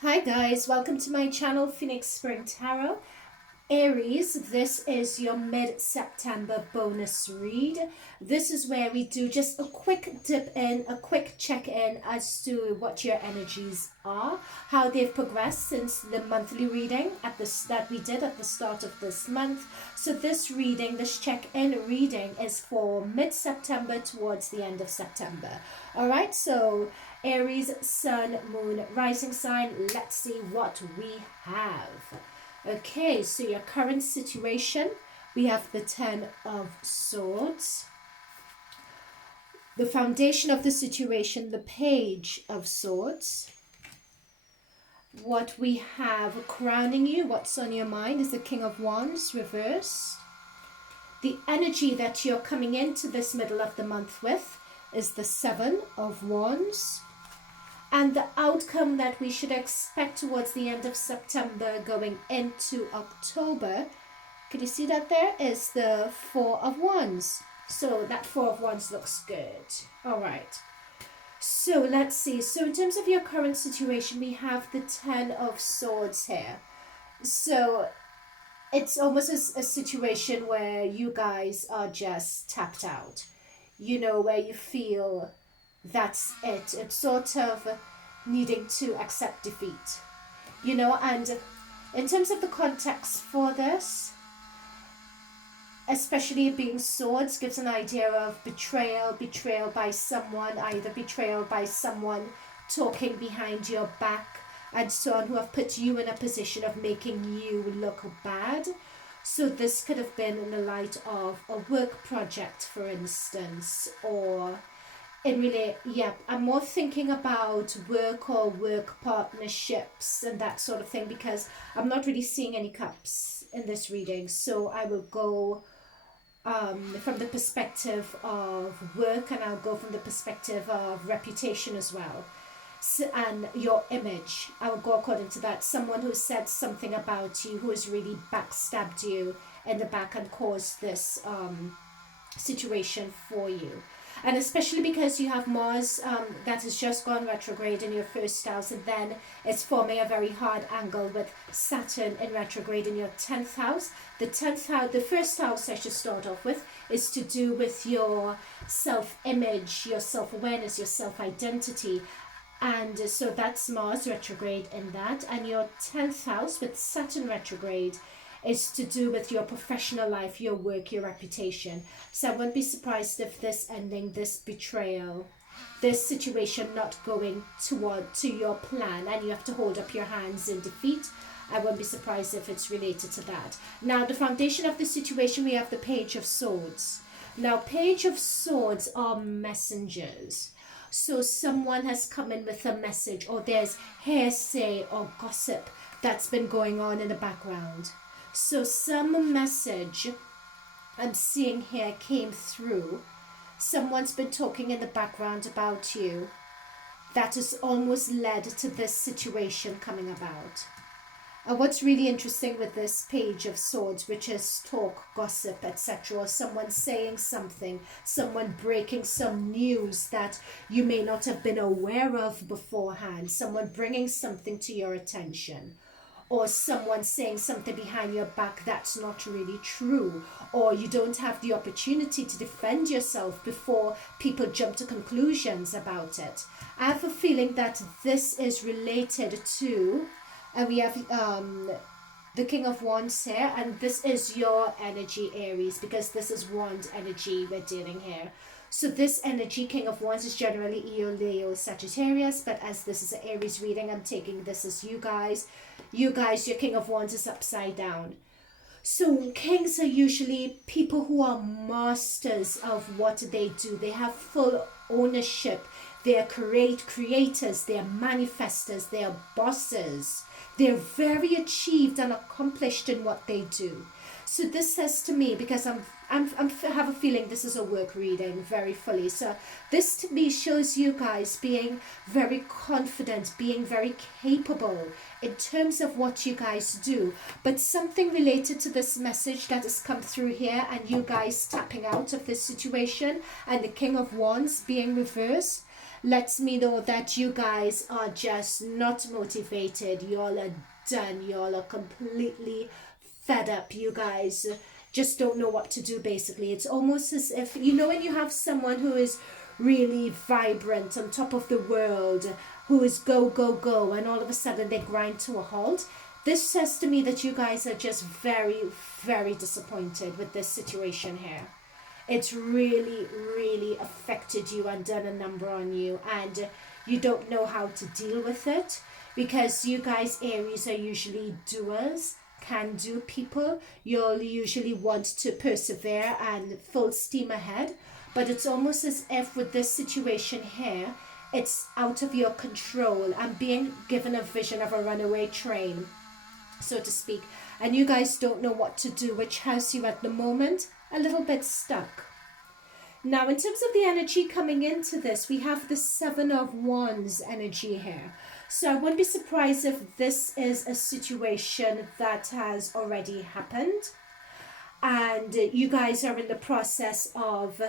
Hi guys, welcome to my channel Phoenix Spring Tarot. Aries, this is your mid-September bonus read. This is where we do just a quick dip in, a quick check-in as to what your energies are, how they've progressed since the monthly reading that we did at the start of this month. So this reading, this check-in reading, is for mid-September towards the end of September. Alright, so Aries, Sun, Moon, Rising sign. Let's see what we have. Okay, so your current situation, we have the Ten of Swords. The foundation of the situation, the Page of Swords. What we have crowning you, what's on your mind, is the King of Wands, reverse. The energy that you're coming into this middle of the month with is the Seven of Wands. And the outcome that we should expect towards the end of September going into October, can you see that there is the Four of Wands. So that Four of Wands looks good. All right. So let's see. So in terms of your current situation, we have the Ten of Swords here. So it's almost a situation where you guys are just tapped out. You know, where you feel that's it. It's sort of needing to accept defeat, you know. And in terms of the context for this, especially being swords, gives an idea of betrayal by someone, either betrayal by someone talking behind your back and so on, who have put you in a position of making you look bad. So this could have been in the light of a work project, for instance, or I'm more thinking about work or work partnerships and that sort of thing, because I'm not really seeing any cups in this reading. So I will go from the perspective of work, and I'll go from the perspective of reputation as well. So, and your image, I will go according to that. Someone who said something about you, who has really backstabbed you in the back and caused this situation for you. And especially because you have Mars that has just gone retrograde in your first house, and then it's forming a very hard angle with Saturn in retrograde in your 10th house. The 10th house, the first house I should start off with, is to do with your self-image, your self-awareness, your self-identity. And so that's Mars retrograde in that. And your 10th house with Saturn retrograde is to do with your professional life, your work, your reputation. So I wouldn't be surprised if this ending, this betrayal, this situation not going to your plan, and you have to hold up your hands in defeat. I wouldn't be surprised if it's related to that. Now, the foundation of the situation, we have the Page of Swords. Now, Page of Swords are messengers. So someone has come in with a message, or there's hearsay or gossip that's been going on in the background. So some message I'm seeing here came through. Someone's been talking in the background about you that has almost led to this situation coming about. And what's really interesting with this Page of Swords, which is talk, gossip, etc., or someone saying something, someone breaking some news that you may not have been aware of beforehand, someone bringing something to your attention, or someone saying something behind your back that's not really true, or you don't have the opportunity to defend yourself before people jump to conclusions about it. I have a feeling that this is related to, and we have the King of Wands here, and this is your energy, Aries, because this is wand energy we're dealing here. So this energy, King of Wands, is generally Leo, Sagittarius, but as this is an Aries reading, I'm taking this as you guys. You guys, your King of Wands is upside down. So kings are usually people who are masters of what they do. They have full ownership. They are creators. They are manifestors. They are bosses. They're very achieved and accomplished in what they do. So this says to me, because I have a feeling this is a work reading very fully. So this to me shows you guys being very confident, being very capable in terms of what you guys do. But something related to this message that has come through here, and you guys tapping out of this situation, and the King of Wands being reversed, lets me know that you guys are just not motivated. Y'all are done. Y'all are completely fed up. You guys just don't know what to do, basically. It's almost as if, you know, when you have someone who is really vibrant, on top of the world, who is go, go, go, and all of a sudden they grind to a halt. This says to me that you guys are just very, very disappointed with this situation here. It's really, really affected you and done a number on you, and you don't know how to deal with it, because you guys, Aries, are usually doers, can do people. You'll usually want to persevere and full steam ahead, but it's almost as if with this situation here, it's out of your control. I'm being given a vision of a runaway train, so to speak, and you guys don't know what to do, which has you at the moment a little bit stuck. Now, in terms of the energy coming into this, we have the Seven of Wands energy here. So I wouldn't be surprised if this is a situation that has already happened, and you guys are in the process of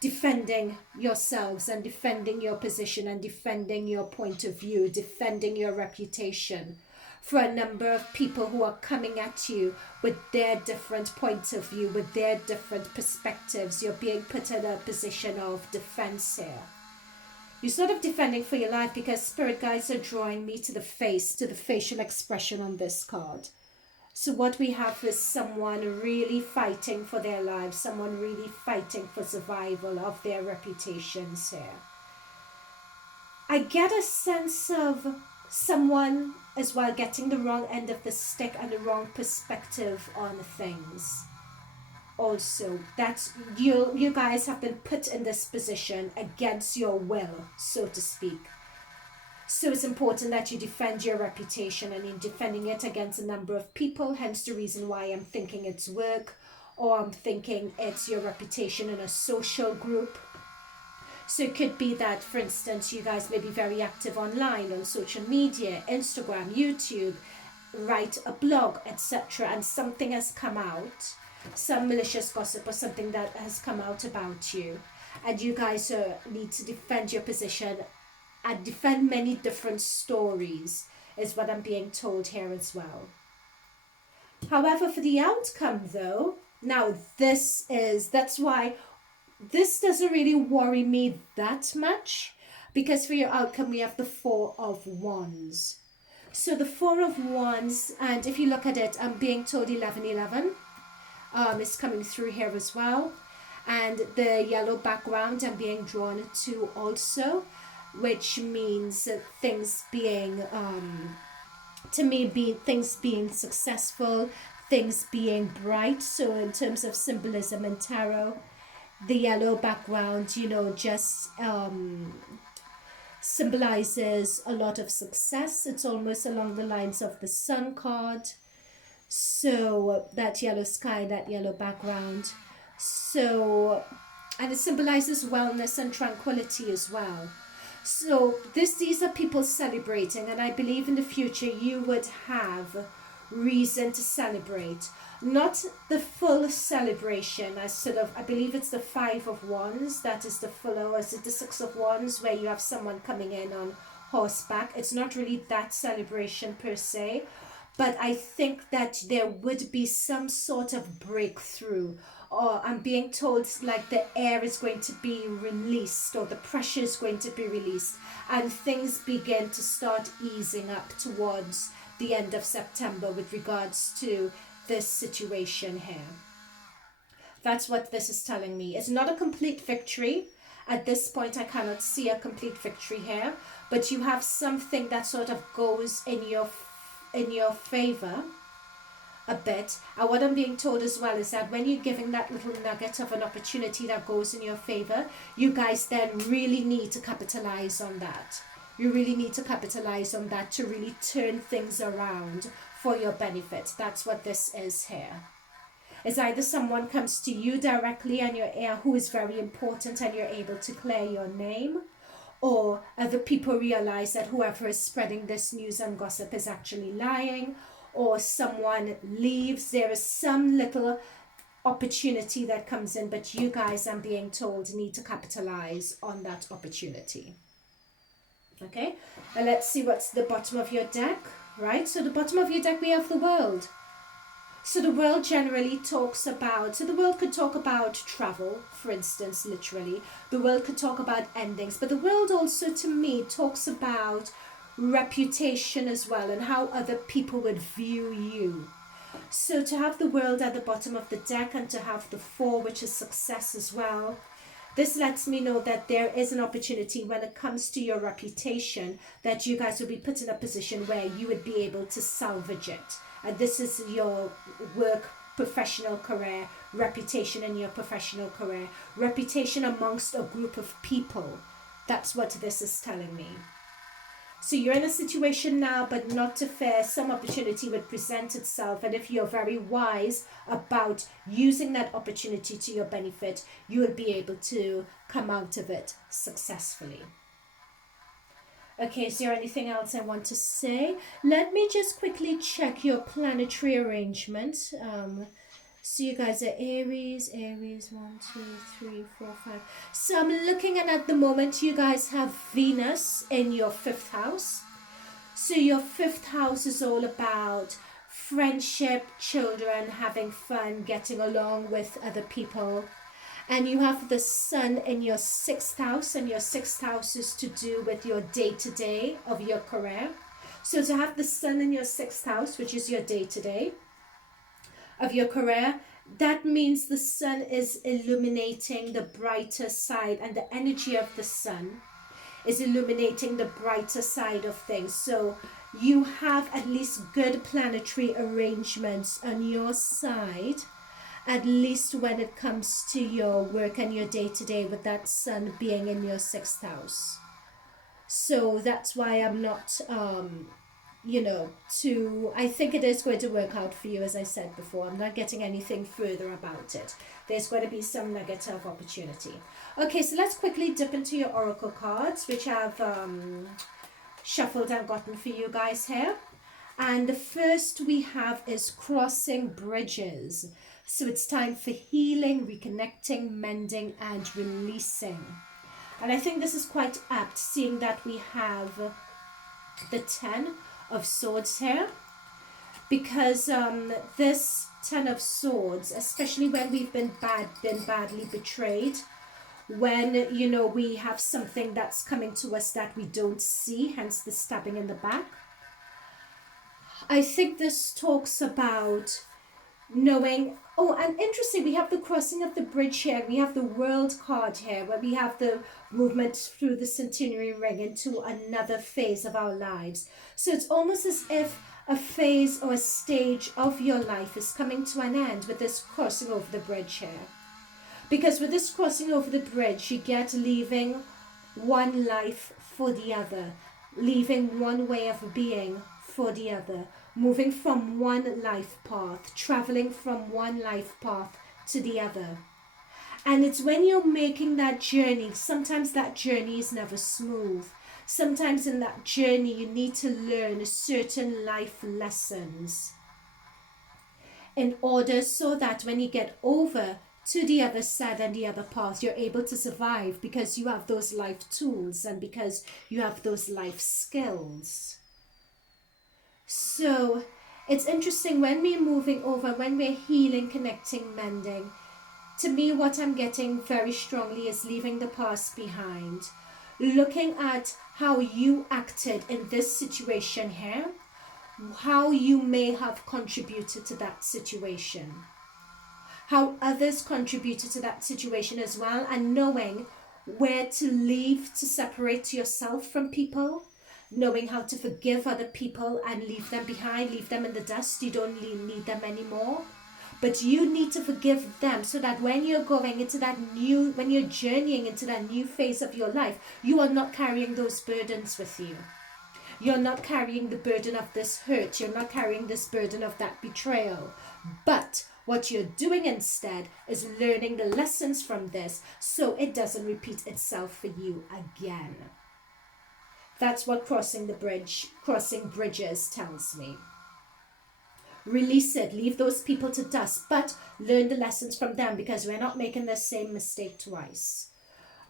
defending yourselves and defending your position and defending your point of view, defending your reputation for a number of people who are coming at you with their different points of view, with their different perspectives. You're being put in a position of defense here. You're sort of defending for your life, because spirit guides are drawing me to the face, to the facial expression on this card. So what we have is someone really fighting for their lives, someone really fighting for survival of their reputations here. I get a sense of someone as well getting the wrong end of the stick and the wrong perspective on things. Also, that's you guys have been put in this position against your will, so to speak. So it's important that you defend your reputation, and in defending it against a number of people, hence the reason why I'm thinking it's work, or I'm thinking it's your reputation in a social group. So it could be that, for instance, you guys may be very active online on social media, Instagram, YouTube, write a blog, etc., and something has come out, some malicious gossip or something that has come out about you, and you guys need to defend your position and defend many different stories, is what I'm being told here as well. However, for the outcome though, now that's why this doesn't really worry me that much, because for your outcome we have the Four of Wands. So the Four of Wands, and if you look at it, I'm being told 1111 is coming through here as well, and the yellow background I'm being drawn to also, which means things being to me things being successful, things being bright. So in terms of symbolism and tarot, the yellow background, you know, just symbolizes a lot of success. It's almost along the lines of the Sun card. So that yellow sky, that yellow background. So, and it symbolizes wellness and tranquility as well. So these are people celebrating, and I believe in the future you would have reason to celebrate. Not the full celebration, as sort of, I believe it's the Five of Wands, that is the full, or is it the Six of Wands, where you have someone coming in on horseback. It's not really that celebration per se, but I think that there would be some sort of breakthrough, or I'm being told like the air is going to be released, or the pressure is going to be released, and things begin to start easing up towards the end of September with regards to this situation here. That's what this is telling me. It's not a complete victory. At this point, I cannot see a complete victory here, but you have something that sort of goes in your favor a bit. And what I'm being told as well is that when you're giving that little nugget of an opportunity that goes in your favor, you guys then really need to capitalize on that. You really need to capitalize on that to really turn things around for your benefit. That's what this is here. It's either someone comes to you directly and you're who is very important and you're able to clear your name, or other people realize that whoever is spreading this news and gossip is actually lying, or someone leaves. There is some little opportunity that comes in, but you guys, I'm being told, need to capitalize on that opportunity. Okay, and let's see what's the bottom of your deck, right? So the bottom of your deck, we have the world. So the world generally talks about, so the world could talk about travel, for instance, literally. The world could talk about endings, but the world also, to me, talks about reputation as well and how other people would view you. So to have the world at the bottom of the deck and to have the 4, which is success as well, this lets me know that there is an opportunity when it comes to your reputation that you guys will be put in a position where you would be able to salvage it. And this is your work, professional career, reputation in your professional career, reputation amongst a group of people. That's what this is telling me. So you're in a situation now, but not to fear, some opportunity would present itself. And if you're very wise about using that opportunity to your benefit, you will be able to come out of it successfully. Okay, is there anything else I want to say? Let me just quickly check your planetary arrangement. So you guys are Aries, 1, 2, 3, 4, 5. So I'm looking at the moment you guys have Venus in your 5th house. So your 5th house is all about friendship, children, having fun, getting along with other people. And you have the sun in your 6th house, and your 6th house is to do with your day-to-day of your career. So to have the sun in your 6th house, which is your day-to-day of your career, that means the sun is illuminating the brighter side, and the energy of the sun is illuminating the brighter side of things. So you have at least good planetary arrangements on your side, at least when it comes to your work and your day-to-day, with that sun being in your 6th house. So that's why I'm not I think it is going to work out for you. As I said before, I'm not getting anything further about it. There's going to be some nugget of opportunity. Okay, so let's quickly dip into your oracle cards, which I've shuffled and gotten for you guys here. And the first we have is crossing bridges. So it's time for healing, reconnecting, mending, and releasing. And I think this is quite apt, seeing that we have the 10 of Swords here, because this 10 of Swords, especially when we've been badly betrayed, when we have something that's coming to us that we don't see, hence the stabbing in the back, I think this talks about knowing. Oh, and interesting, we have the crossing of the bridge here. We have the World card here, where we have the movement through the centenary ring into another phase of our lives. So it's almost as if a phase or a stage of your life is coming to an end with this crossing over the bridge here. Because with this crossing over the bridge, you get leaving one life for the other, leaving one way of being for the other, moving from one life path, traveling from one life path to the other. And it's when you're making that journey, sometimes that journey is never smooth. Sometimes in that journey you need to learn certain life lessons in order so that when you get over to the other side and the other path, you're able to survive, because you have those life tools and because you have those life skills. So it's interesting when we're moving over, when we're healing, connecting, mending. To me, what I'm getting very strongly is leaving the past behind. Looking at how you acted in this situation here, how you may have contributed to that situation, how others contributed to that situation as well, and knowing where to leave to separate yourself from people, knowing how to forgive other people and leave them behind, leave them in the dust. You don't need them anymore. But you need to forgive them so that when you're going into that new, when you're journeying into that new phase of your life, you are not carrying those burdens with you. You're not carrying the burden of this hurt. You're not carrying this burden of that betrayal. But what you're doing instead is learning the lessons from this so it doesn't repeat itself for you again. That's what crossing bridges tells me. Release it, leave those people to dust, but learn the lessons from them, because we're not making the same mistake twice.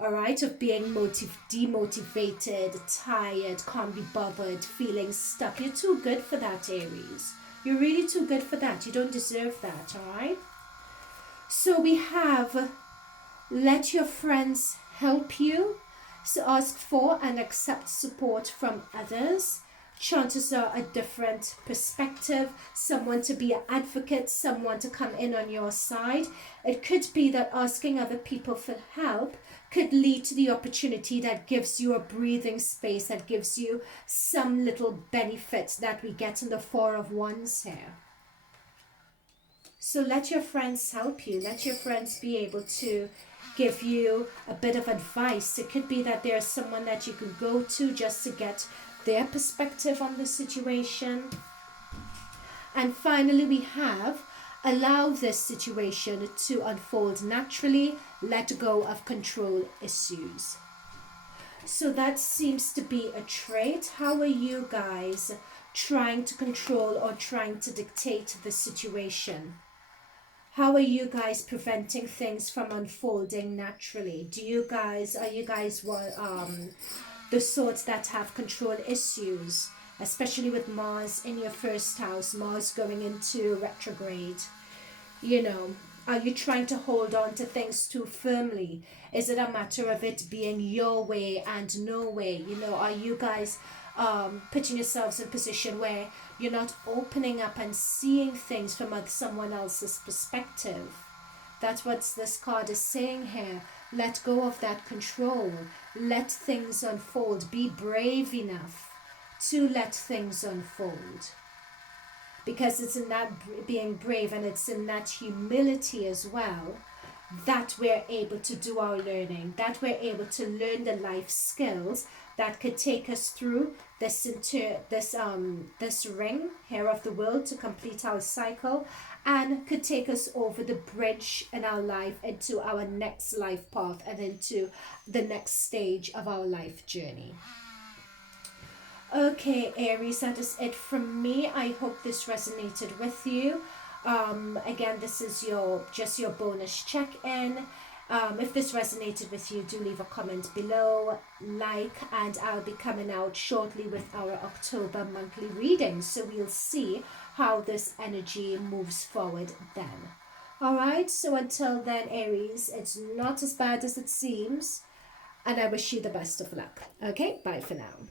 all right, of being demotivated, tired, can't be bothered, feeling stuck. You're too good for that, Aries. You're really too good for that. You don't deserve that, all right? So we have let your friends help you. So ask for and accept support from others. Chances are a different perspective, someone to be an advocate, someone to come in on your side. It could be that asking other people for help could lead to the opportunity that gives you a breathing space, that gives you some little benefits that we get in the Four of Wands here. So let your friends help you. Let your friends be able to give you a bit of advice. It could be that there's someone that you can go to just to get their perspective on the situation. And finally, we have allow this situation to unfold naturally. Let go of control issues. So that seems to be a trait. How are you guys trying to control or trying to dictate the situation? How are you guys preventing things from unfolding naturally? Are you guys the sorts that have control issues, especially with Mars in your first house, Mars going into retrograde? You know, are you trying to hold on to things too firmly? Is it a matter of it being your way and no way? You know, are you guys putting yourselves in a position where you're not opening up and seeing things from someone else's perspective? That's what this card is saying here. Let go of that control. Let things unfold. Be brave enough to let things unfold. Because it's in that being brave and it's in that humility as well that we're able to do our learning, that we're able to learn the life skills that could take us through this ring here of the world to complete our cycle, and could take us over the bridge in our life into our next life path and into the next stage of our life journey. Okay, Aries, that is it from me. I hope this resonated with you. Again, this is just your bonus check-in. If this resonated with you, do leave a comment below, and I'll be coming out shortly with our October monthly reading. So we'll see how this energy moves forward then. Alright, so until then, Aries, it's not as bad as it seems, and I wish you the best of luck. Okay, bye for now.